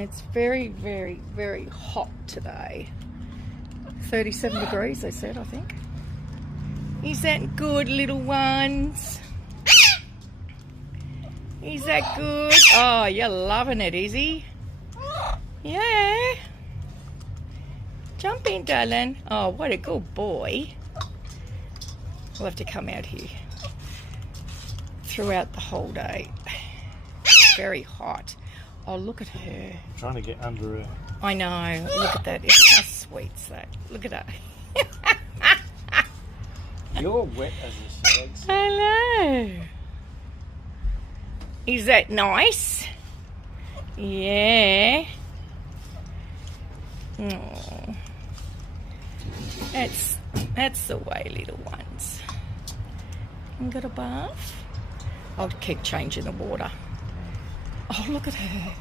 It's very, very, very hot today. 37 degrees, they said, I think. Is that good, little ones? Is that good? Oh, you're loving it, is he? Yeah. Jump in, darling. Oh, what a good boy. We'll have to come out here throughout the whole day. Very hot. Oh, look at her. I'm trying to get under her. I know. Look at that. How sweet's that? Look at her. You're wet as a sags. Hello. Is that nice? Yeah. Oh. That's the way, little ones. You got a bath? I'll keep changing the water. Oh, look at her.